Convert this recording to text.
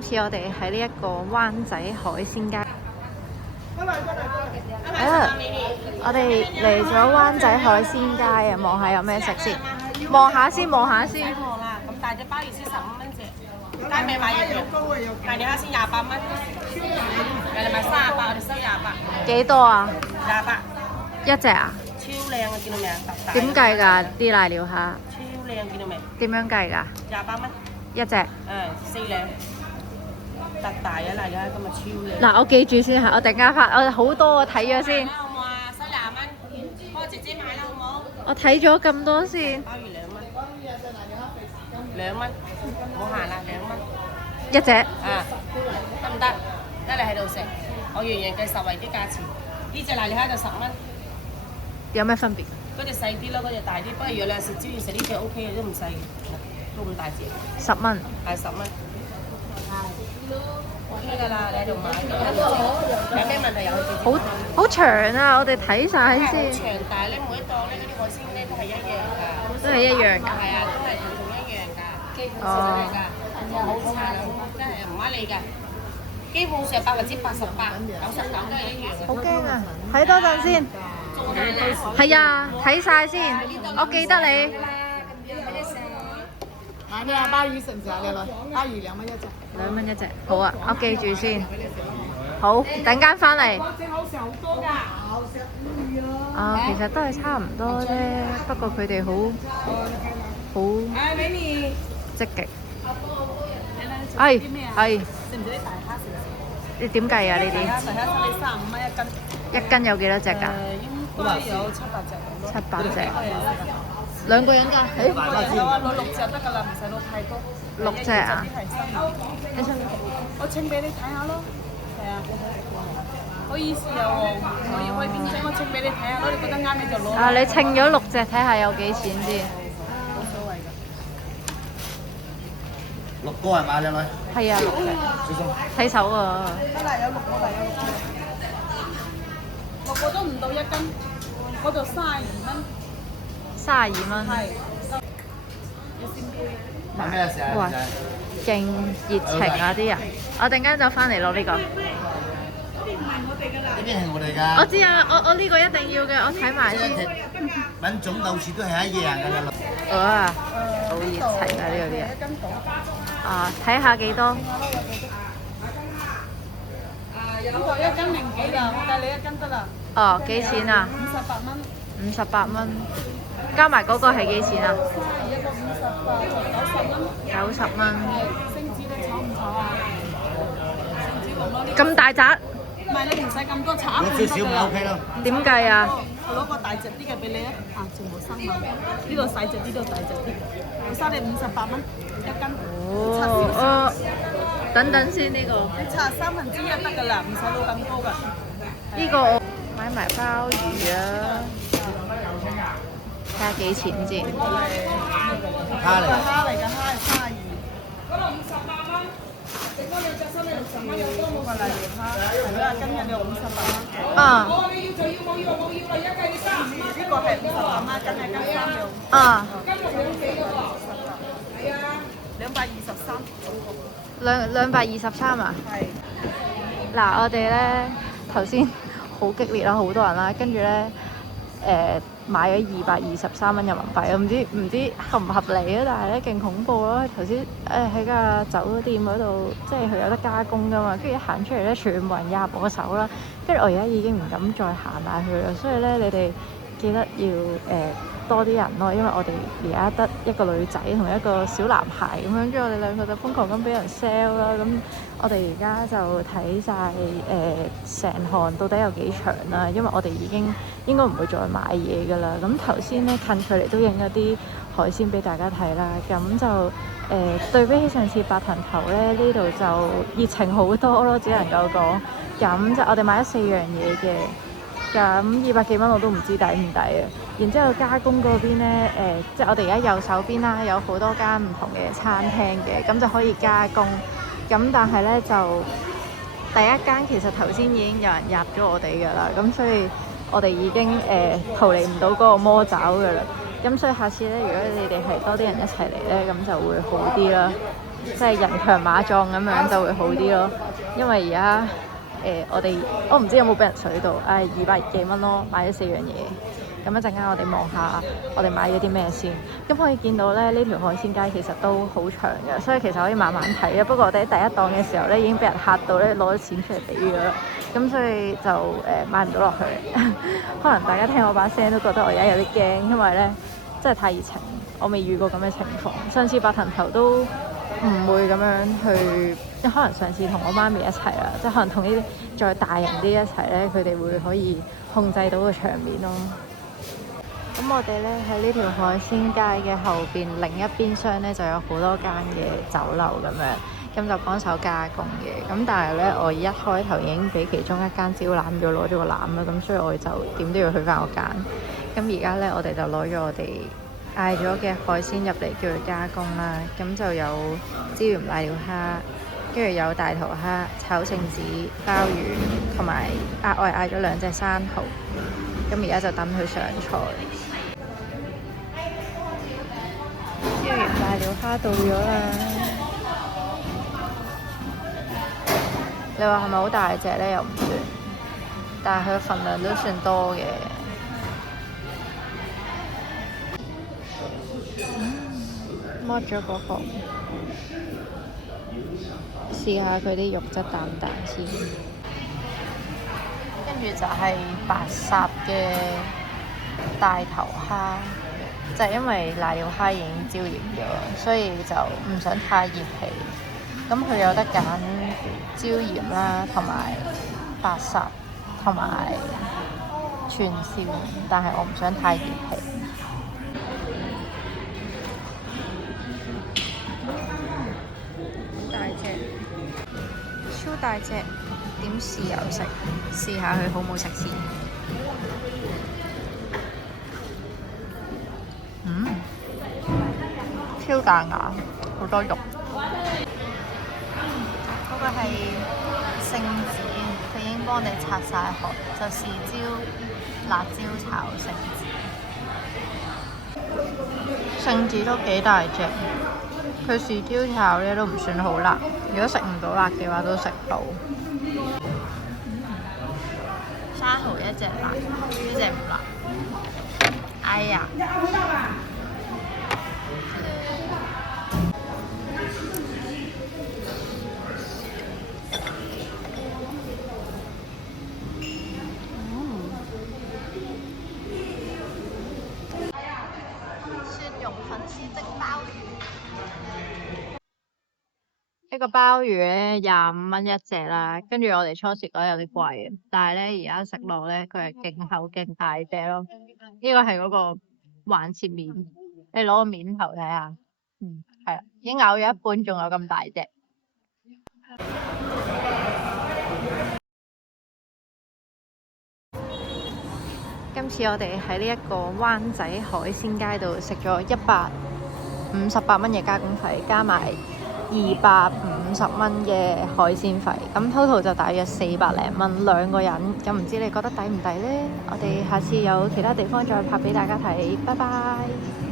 今次我哋喺呢一個灣仔海鮮街。我哋嚟咗灣仔海鮮街啊，望下有咩食先。望下先。咁大隻鮑魚先15蚊隻，街尾買嘢大隻蝦先28蚊，人哋賣38，我哋收28。幾多啊28，一隻啊？超靚啊！見到未啊？特大。點計㗎啲瀨尿蝦？超靚，見到未？點樣計㗎28蚊。一隻？ 4兩。特大啊！嗱，而家今日超靚。嗱，我記住先嚇，我突然間發，我好多我睇咗先。好唔好啊？收20蚊，幫我姐姐買啦，好唔好？我睇咗咁多先。鮑魚2蚊，2蚊，唔好行啦，2蚊。一隻。得唔得？得你喺度食，我樣樣計實惠啲價錢。呢隻瀨尿蝦就10蚊。有咩分別？嗰隻細啲咯，嗰隻大啲。不過如果你食朝要食呢隻 OK 嘅，都唔細嘅，都咁大隻。10蚊。係10蚊。OK 㗎啦，你喺度買。有咩問題有去直接。好長啊！我哋睇晒先。長，但係咧每一檔咧嗰啲海鮮咧都係一樣㗎。都係一樣㗎。係啊，都係同一樣㗎，基本上都係㗎。好差啦，真係唔啱你㗎。基本上88%、99%都係一樣嘅。好驚啊！睇多陣先。係啊，睇晒先。我記得你。買咩啊？鮑魚食唔食啊？你來，鮑魚2蚊一隻。2蚊一隻，好啊，我記住先。好，等間翻嚟。啊，其實都係差唔多啫，不過佢哋好積極。係。食唔食啲大蝦食唔食？你點計啊？呢啲？大蝦你35蚊一斤。一斤有幾多隻㗎？應該有7、8隻咁咯。7、8隻。2個人㗎？有啊，攞6隻得㗎啦，唔使攞太多。6隻啊？你稱我稱俾你睇下咯。係啊。好意思啊喎，我要去邊稱，我稱俾你睇下咯，你覺得啱你就攞。啊，你稱咗6隻，睇下有幾錢先。冇所謂㗎。6個係嘛，靚女？係啊，6隻。小心。睇手啊！得啦，有6個啦，有6個。6個都唔到1斤，嗰度32蚊。32蚊。係。買咩食啊？哇，勁熱情啊啲人！我陣間就翻嚟攞呢個。呢邊係我哋㗎。我知啊，我呢個一定要嘅，我睇埋先。品種到處都係一樣㗎啦。哇，好熱情啊呢個啲人。啊，睇下幾多？呢個1斤零幾啦，我計你1斤得啦。哦，幾錢啊58蚊。58蚊。加埋嗰個係幾錢啊一個58，90蚊。90蚊。星子你炒唔炒啊？星子攞呢？咁大隻？唔係你唔使咁多炒。攞少少咪 OK 咯。點計啊？我攞個大隻啲嘅俾你啊！全部生猛。呢個細隻啲，呢個大隻啲。我收你58蚊1斤。哦，等等先呢個。你拆1/3得㗎啦，唔使攞咁多㗎。呢個我買埋鮑魚啊！睇下幾錢先。蝦嚟。蝦嚟㗎，蝦係32。嗰度58蚊。整多2隻收你60蚊，有多冇個例如蝦，係啦，今日你58蚊。啊。我你要就要，冇要啦，而家計你35蚊。呢個係58蚊，跟係跟3樣。啊。跟6兩幾個喎？係啊，223總共。223啊？係。嗱，我哋咧頭先好激烈啦，好多人啦，跟住咧買咗223蚊人民幣，唔知合唔合理啊？但係咧勁恐怖咯！頭先喺個酒店嗰度，即係佢有得加工噶嘛，跟住一行出嚟咧，全部人壓我手啦，跟住我而家已經唔敢再行埋去啦，所以咧你哋記得要多啲人咯，因為我哋而家得一個女仔同一個小男孩咁樣，跟住我哋兩個就瘋狂咁俾人 sell 啦。咁我哋而家就睇晒成行到底有幾長啦，因為我哋已經應該唔會再買嘢㗎啦。咁頭先咧近距離都影咗啲海鮮俾大家睇啦，咁就對比起上次白藤頭咧，呢度就熱情好多咯，只能夠講。咁就我哋買咗4樣嘢嘅。咁200幾蚊我都唔知抵唔抵啊！然之後加工嗰邊咧，即係我哋而家右手邊啦，有好多間唔同嘅餐廳嘅，咁就可以加工。咁但係咧就第一間其實頭先已經有人入咗我哋㗎啦，咁所以我哋已經逃離唔到嗰個魔爪㗎啦。咁所以下次咧，如果你哋係多啲人一齊嚟咧，咁就會好啲啦。即係人強馬壯咁樣就會好啲咯。因為而家我唔知有冇俾人水到，200幾蚊咯，買咗4樣嘢。咁一陣間我哋望下我哋買咗啲咩先。咁可以見到咧，呢條海鮮街其實都好長嘅，所以其實可以慢慢睇啊。不過我哋喺第一檔嘅時候咧已經俾人嚇到咧，攞咗錢出嚟俾咗啦。咁所以就買唔到落去。可能大家聽我把聲都覺得我而家有啲驚，因為咧真係太熱情，我未遇過咁嘅情況。上次白藤頭都唔會咁樣去，即可能上次同我媽咪一齊啦，即係可能同呢啲再大人啲一齊咧，佢哋會可以控制到個場面咯。咁我哋咧喺呢條海鮮街嘅後邊另一邊廂咧就有好多間嘅酒樓咁樣，咁就幫手加工嘅。咁但係咧我一開頭已經俾其中一間招攬咗攞咗個籃啦，咁所以我就點都要去翻嗰間。咁而家咧我哋就攞咗我哋嗌咗嘅海鮮入嚟叫佢加工啦。咁就有椒鹽瀨尿蝦，跟住有大頭蝦、炒聖子、鮑魚，同埋額外嗌咗2隻生蠔。咁而家就等佢上菜。椒鹽瀨尿蝦到咗啦！你話係咪好大隻咧？又唔算，但係佢嘅份量都算多嘅。剝咗個殼，試下佢啲肉質淡唔淡先。跟住就係白霎嘅大頭蝦。就係因為瀨尿蝦已經椒鹽咗，所以就唔想太熱氣。咁佢有得揀椒鹽啦，同埋白霎，同埋串燒，但係我唔想太熱氣。大隻，超大隻，點豉油食？試下佢好唔好食先。超彈牙，好多肉。嗰個係聖子，佢已經幫你拆晒殼，就豉椒、辣椒炒聖子。聖子都幾大隻，佢豉椒炒咧都唔算好辣。如果食唔到辣嘅話，都食到。生蠔1隻辣，呢隻唔辣。哎呀！呢個鮑魚咧25蚊1隻啦，跟住我哋初時覺得有啲貴，但係咧而家食落咧佢係勁厚勁大隻咯。呢個係嗰個橫切面，你攞個面頭睇下，係啦，已經咬咗一半，仲有咁大隻。今次我哋喺呢一個灣仔海鮮街度食咗158蚊嘅加工費，加埋250蚊嘅海鮮費，咁 total 就大約400零蚊2個人。咁唔知你覺得抵唔抵呢？我哋下次有其他地方再拍俾大家睇，拜拜。